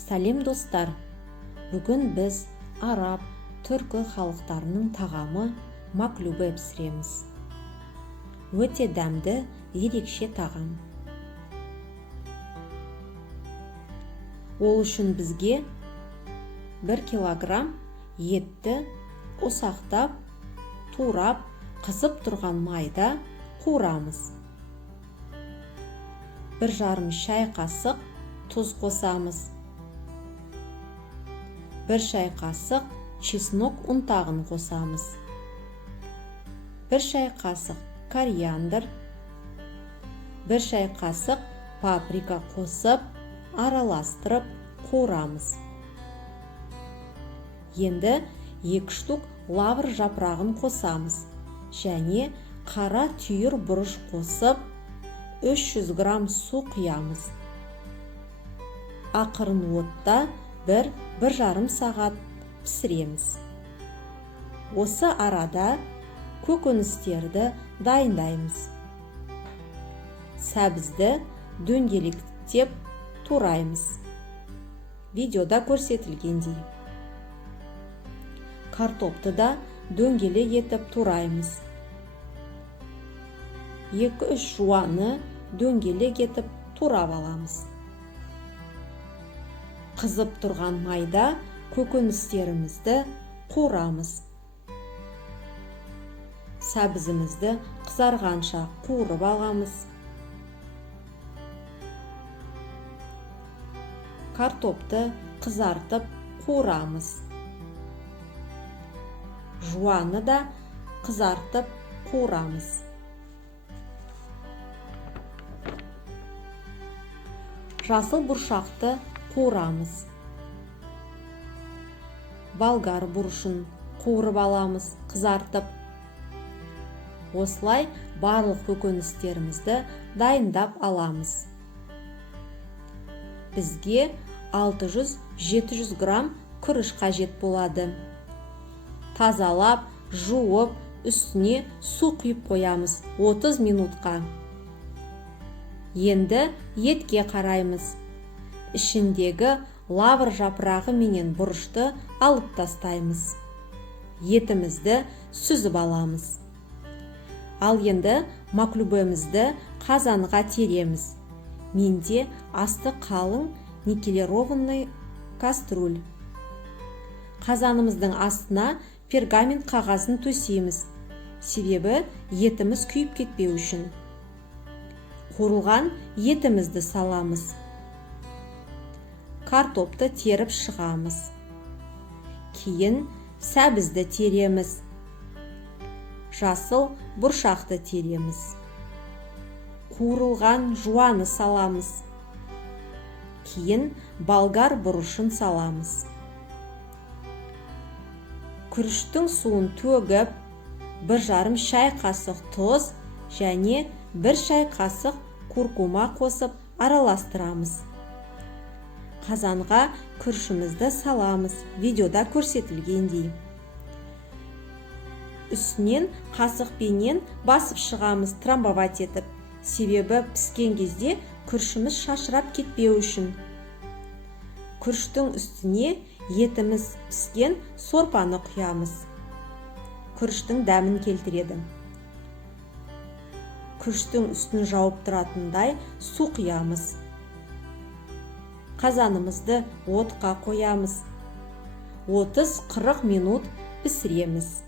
Сәлем достар! Бүгін біз араб, түркі халықтарының тағамы маклубе пісіреміз. Өте дәмді, ерекше тағам. Ол үшін бізге 1 килограмм етті ұсақтап, турап, қызып тұрған майда қуырамыз. 1,5 шай қасық тұз қосамыз. 1 шай қасық чеснок ұнтағын қосамыз. 1 шай қасық кориандр, 1 шай қасық паприка қосып, араластырып қуырамыз. Енді 2 штук лавр жапырағын қосамыз және қара түйір бұрыш қосып, 300 грамм су құямыз. Ақырын отта 1-1,5 сағат пісіреміз. Осы арада көкөністерді дайындаймыз. Сәбізді дөңгелектеп тураймыз. Видеода көрсетілгендей. Картопты да дөңгелек етіп тураймыз. 2-3 жуаны дөңгелек етіп турап аламыз. Қызып тұрған майда көкөністерімізді қуырамыз. Сәбізімізді қызарғанша қуырып аламыз. Картопты қызартып қуырамыз. Жуаны да қызартып қуырамыз. Жасыл бұршақты қуырамыз. Болгар бұрышын қуырып аламыз, қызартып. Осылай барлық көкөністерімізді дайындап аламыз. Бізге 600-700 грамм күріш қажет болады. Тазалап, жуып, үстіне су құйып қоямыз 30 минутқа. Енді етке қараймыз. Ішіндегі лавр жапырағы менен бұрышты алып тастаймыз. Етімізді сүзіп аламыз. Ал енді маклубемізді қазанға тереміз. Менде асты қалың никелированный кастрюль. Қазанымыздың астына пергамент қағазын төсейміз. Себебі етіміз күйіп кетпеу үшін. Қуырылған етімізді саламыз. Картопты теріп шығамыз. Кейін сәбізді тереміз. Жасыл бұршақты тереміз. Қуырылған жуаны саламыз. Кейін болгар бұрышын саламыз. Күріштің суын төгіп, 1,5 шай қасық тұз және 1 шай қасық куркума қосып араластырамыз. Қазанға күрішімізді саламыз. Видеода көрсетілгендей. Үстінен қасықпенен басып шығамыз, трамбовать етіп. Себебі піскен кезде күрішіміз шашырап кетпеу үшін. Күріштің үстіне етіміз піскен сорпаны құямыз. Күріштің дәмін келтіреді. Күріштің үстін жауып тұратындай су құямыз. Қазанымызды отқа қоямыз. 30-40 минут пісіреміз.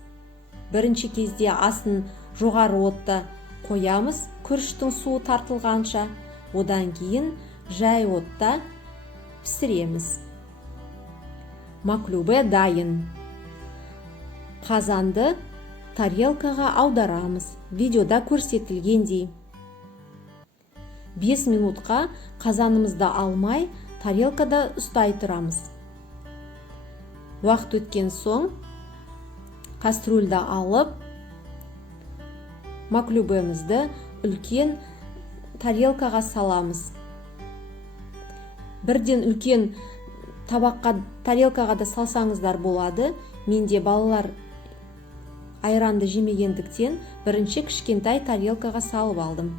Бірінші кезде асын жоғары отта қоямыз, күріштің суы тартылғанша. Одан кейін жай отта пісіреміз. Маклубе дайын. Қазанды тарелкаға аударамыз. Видеода көрсетілгендей. 5 минутқа қазанымызды алмай, тарелкада ұстай тұрамыз. Уақыт өткен соң кастрюльді алып, маклубемізді үлкен тарелкаға саламыз. Бірден үлкен табаққа, тарелкаға да салсаңыздар болады. Менде балалар айранды жемегендіктен бірінші кішкентай тарелкаға салып алдым.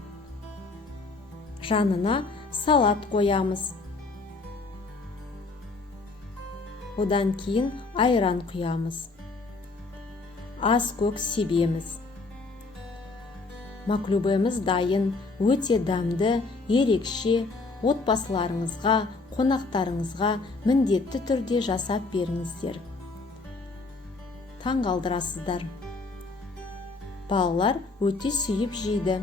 Жанына салат қоямыз. одан кейін айран құямыз. Ас көк себеміз. Маклюбеміз дайын, өте дәмді, ерекше, отбасыларыңызға, қонақтарыңызға міндетті түрде жасап беріңіздер. Таңғалдырасыздар. Балалар өте сүйіп жейді.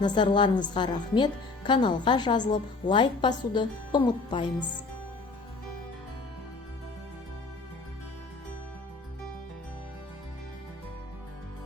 Назарларыңызға рахмет, каналға жазылып, лайк басуды ұмытпаймыз.